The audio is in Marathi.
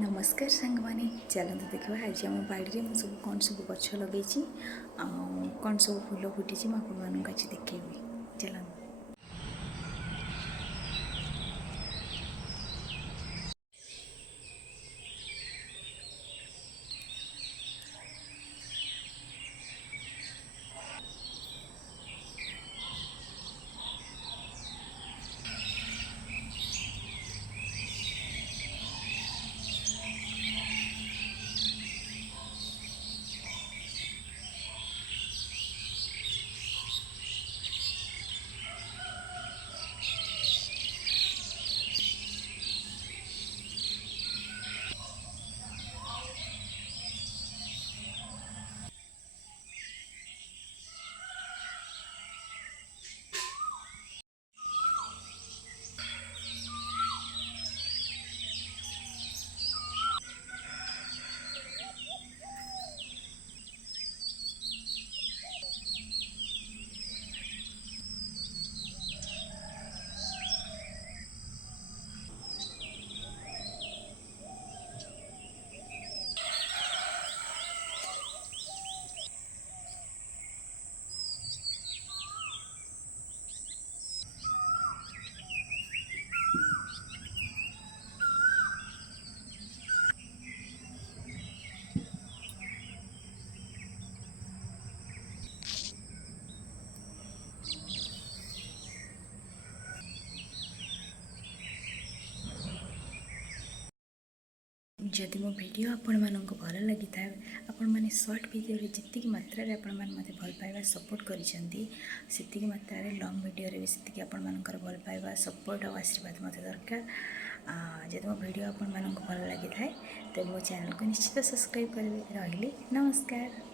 नमस्कार सांग मैंने चलते देखा आज आम बाड़ी में सब कौन सब गछ लगे कौन सब फूल फुटी मुझे देखेबी चलते। जदि मो वीडियो आपण मानक भल लगी था आपण मैंने सर्ट वीडियो जी मात्रा आपण मैंने मत भल पाइबा सपोर्ट करी मात्रा लंग वीडियो भी से आपण मानकर भल पाइबा सपोर्ट और आशीर्वाद मत दरकार जब मो वीडियो आपण मानक भल लगी था तो मो चैनल को निश्चित सब्सक्राइब करेंगे। रही नमस्कार।